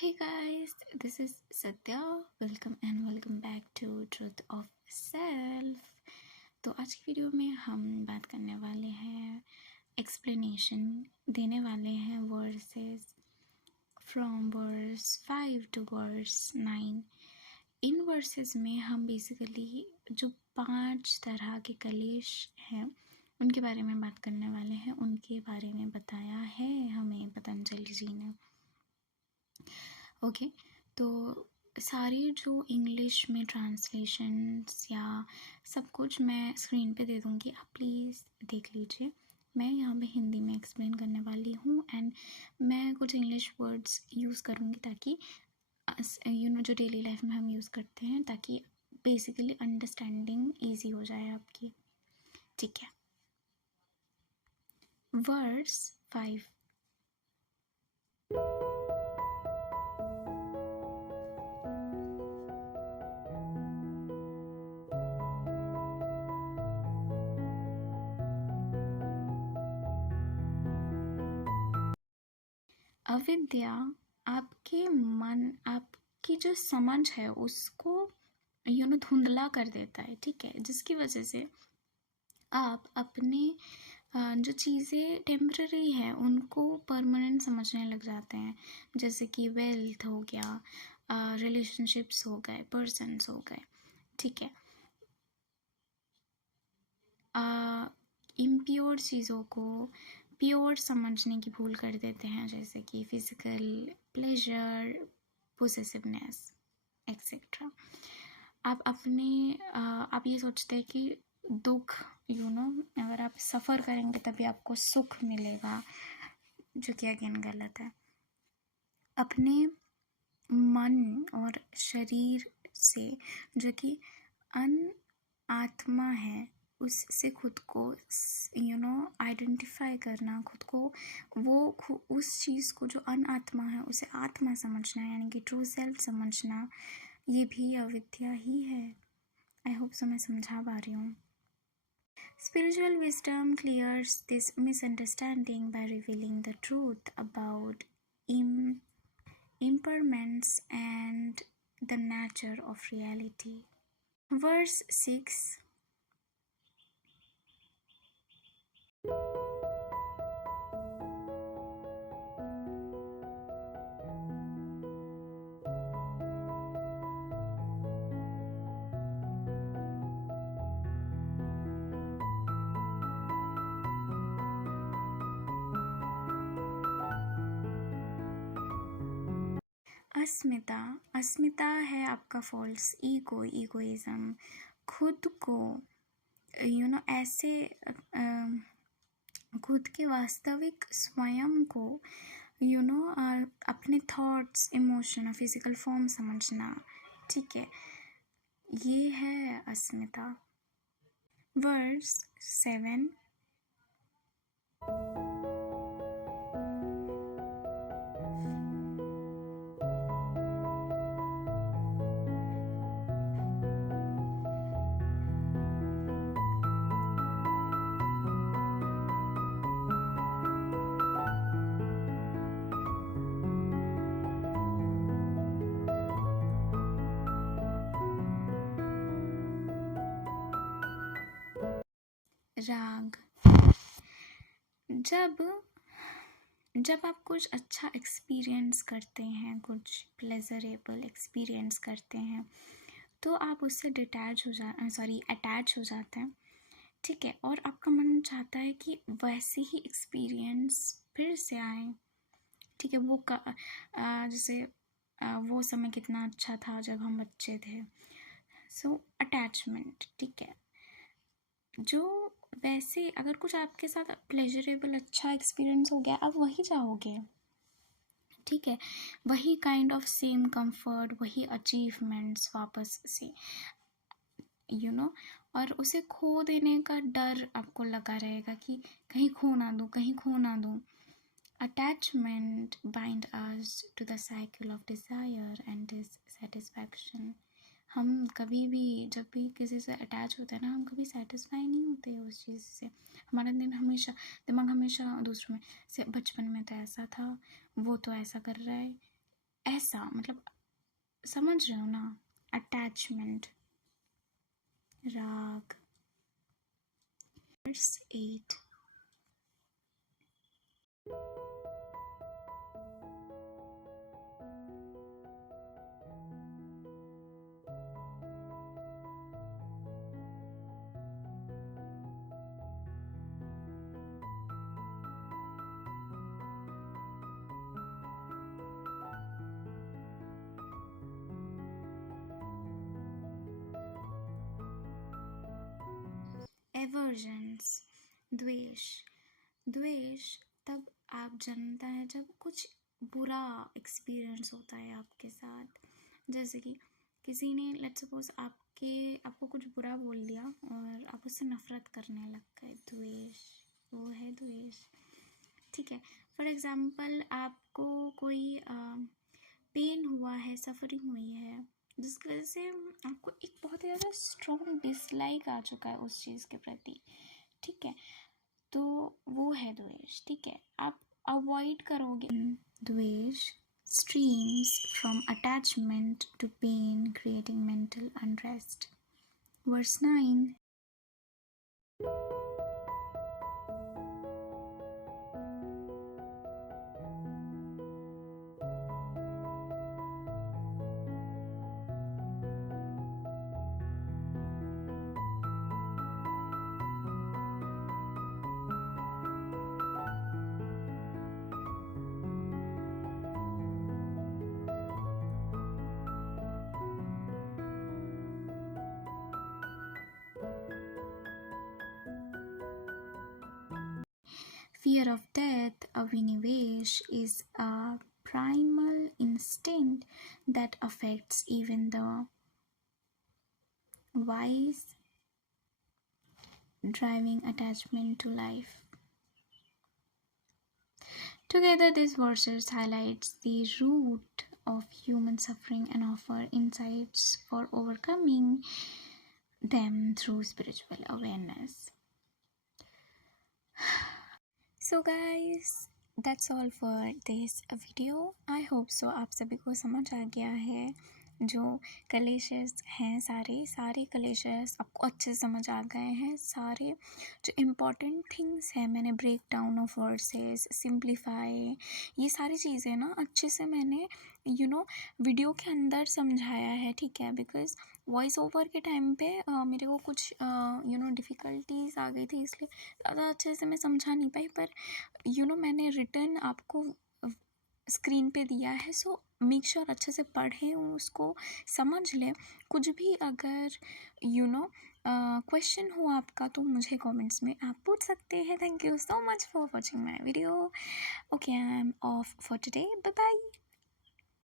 Hey guys, this is Satya. Welcome back to Truth of Self. तो आज की video में हम बात करने वाले हैं, एक्सप्लेनेशन देने वाले हैं verses from verse 5 to verse 9। इन वर्सेस में हम बेसिकली जो 5 तरह के कलेश हैं उनके बारे में बात करने वाले हैं। उनके बारे में बताया है हमें पतंजलि जी ने। ओके तो सारी जो इंग्लिश में ट्रांसलेशंस या सब कुछ मैं स्क्रीन पे दे दूँगी, आप प्लीज़ देख लीजिए। मैं यहाँ पे हिंदी में एक्सप्लेन करने वाली हूँ एंड मैं कुछ इंग्लिश वर्ड्स यूज़ करूँगी ताकि जो डेली लाइफ में हम यूज़ करते हैं, ताकि बेसिकली अंडरस्टैंडिंग ईजी हो जाए आपकी। ठीक है, वर्स 5। अविद्या आपके मन, आपकी जो समझ है उसको धुंधला कर देता है। ठीक है, जिसकी वजह से आप अपने जो चीज़ें टेम्पररी है उनको परमानेंट समझने लग जाते हैं। जैसे कि वेल्थ हो गया, रिलेशनशिप्स हो गए, पर्सन्स हो गए। ठीक है, इम्प्योर चीज़ों को प्योर समझने की भूल कर देते हैं, जैसे कि फिजिकल प्लेजर, पोसेसिवनेस एक्सेट्रा। आप ये सोचते हैं कि दुख अगर आप सफ़र करेंगे तभी आपको सुख मिलेगा, जो कि अगेन गलत है। अपने मन और शरीर से, जो कि आत्मा है, उससे खुद को आइडेंटिफाई करना, खुद को उस चीज़ को जो अनात्मा है उसे आत्मा समझना, यानी कि ट्रू सेल्फ समझना, ये भी अविद्या ही है। आई होप सो मैं समझा पा रही हूँ। Spiritual wisdom clears this misunderstanding by revealing the truth about impermanence and the nature of reality. Verse 6. अस्मिता है आपका फॉल्स ईगो, ईगोइज्म। खुद को ऐसे खुद के वास्तविक स्वयं को अपने थॉट्स, इमोशन और फिजिकल फॉर्म समझना। ठीक है, ये है अस्मिता। वर्स 7। राग। जब आप कुछ अच्छा एक्सपीरियंस करते हैं, कुछ प्लेजरेबल एक्सपीरियंस करते हैं, तो आप उससे अटैच हो जाते हैं। ठीक है, और आपका मन चाहता है कि वैसे ही एक्सपीरियंस फिर से आए। ठीक है, वो जैसे वो समय कितना अच्छा था जब हम बच्चे थे। सो अटैचमेंट। ठीक है, जो वैसे अगर कुछ आपके साथ प्लेजरेबल अच्छा एक्सपीरियंस हो गया, आप वही चाहोगे। ठीक है, वही काइंड ऑफ सेम कंफर्ट, वही अचीवमेंट्स वापस से और उसे खो देने का डर आपको लगा रहेगा कि कहीं खो ना दूँ। Attachment bind us to the cycle of desire and dissatisfaction. हम कभी भी, जब भी किसी से अटैच होते हैं ना, हम कभी सेटिस्फाई नहीं होते उस चीज़ से। हमारा दिमाग हमेशा दूसरों में से, बचपन में तो ऐसा था, वो तो ऐसा कर रहा है, ऐसा मतलब समझ रहे हो ना, अटैचमेंट। राग। वर्स 8। एवर्जन्स, द्वेष। द्वेष तब आप जनता है जब कुछ बुरा एक्सपीरियंस होता है आपके साथ, जैसे कि किसी ने लेट्स सपोज आपको कुछ बुरा बोल दिया और आप उससे नफरत करने लग गए। द्वेष, वो है द्वेष। ठीक है। फॉर एग्जाम्पल आपको कोई पेन हुआ है, सफरिंग हुई है, जिसकी वजह से आपको एक बहुत ही ज़्यादा स्ट्रॉन्ग डिसलाइक आ चुका है उस चीज़ के प्रति। ठीक है, तो वो है द्वेष। ठीक है, आप अवॉइड करोगे। द्वेष streams from attachment to pain, creating mental unrest. Verse 9. Fear of death, avinivesh, is a primal instinct that affects even the wise, driving attachment to life. Together, these verses highlights the root of human suffering and offer insights for overcoming them through spiritual awareness. So guys, that's all for this video. I hope so आप सभी को समझ आ गया है। जो कलेशेस हैं सारे कलेशेस आपको अच्छे से समझ आ गए हैं। सारे जो इम्पॉर्टेंट थिंग्स हैं, मैंने break down of verses, simplify, ये सारी चीज़ें ना अच्छे से मैंने वीडियो के अंदर समझाया है। ठीक है, बिकॉज़ वॉइस ओवर के टाइम पे मेरे को कुछ डिफ़िकल्टीज आ गई थी, इसलिए ज़्यादा अच्छे से मैं समझा नहीं पाई। पर मैंने रिटर्न आपको स्क्रीन पे दिया है, सो मेक श्योर अच्छे से पढ़ें, उसको समझ लें। कुछ भी अगर क्वेश्चन हो आपका तो मुझे कमेंट्स में आप पूछ सकते हैं। Thank you so much for watching my video. Okay, I am off for today, bye bye.